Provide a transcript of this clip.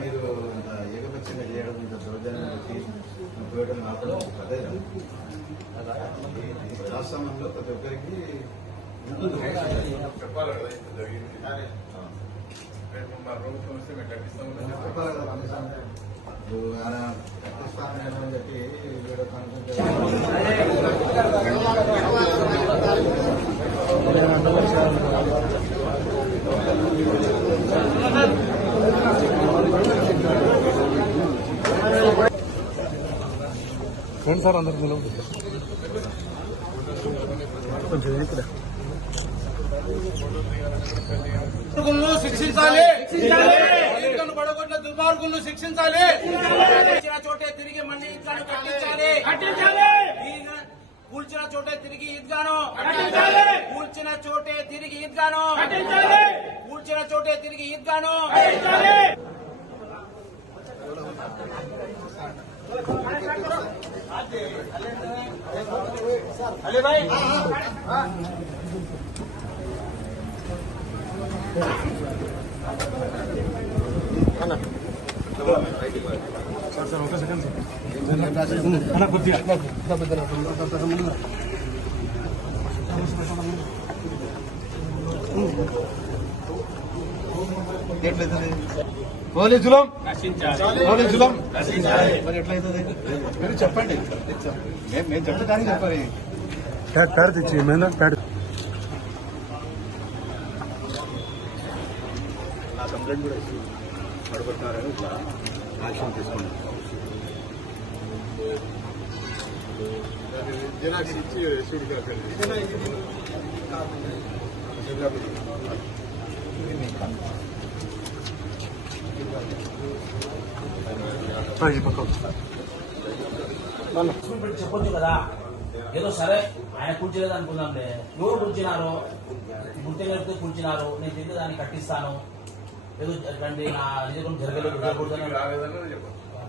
మీరు ఇంత ఏకపక్షంగా చేయడం, ఇంత దౌర్జన్యం పెట్టి పోయడం మాత్రం అదే ప్రజాస్వామ్యంలో ప్రతి ఒక్కరికి చెప్పాలి కదా ఇంత జరిగింది. రేపు మా ప్రభుత్వం వస్తే మేము కట్టిస్తాము చెప్పాలి కదా. ఆయన కట్టిస్తానని చెప్పి వీడియో కాన్ఫరెన్స్ ఫ్రెండ్ సార్ అందరు కొంచెం శిక్షించాలి, పడగొట్టిన దుర్మార్గులను శిక్షించాలి. చోటే తిరిగి మళ్ళీ ఈద్గాను కట్టించాలి. కూల్చిన చోటే తిరిగి ఈద్గాను, కూల్చిన చోటే తిరిగి ఈద్గాను, కూల్చిన చోటే తిరిగి ఈద్గాను. అలే భాయ్ సార్ ఒక సెకండ్ సార్ కొద్దిగా పోలీసులం మరి ఎట్లయితుంది మీరు చెప్పండి. మేము చెప్తే కానీ చెప్పాలి. ప్యాడ్ తెచ్చి ప్యాడ్ నా కంప్లైంట్ కూడా ఇచ్చి పడగొట్టినారని ఇట్లా యాక్షన్ తీసుకున్నాను. జిరాక్స్ ఇచ్చి సూడి కాపీ చెప్పొచ్చు కదా. ఏదో సరే ఆయన కూర్చోలేదు అనుకుందాంలే. ఎవరు కూర్చున్నారు, గుర్తెగలిపితే కూర్చున్నారు, నేను తిరిగి దాన్ని కట్టిస్తాను, ఏదో నా నిజం జరగలేదు రాలేదని చెప్పండి.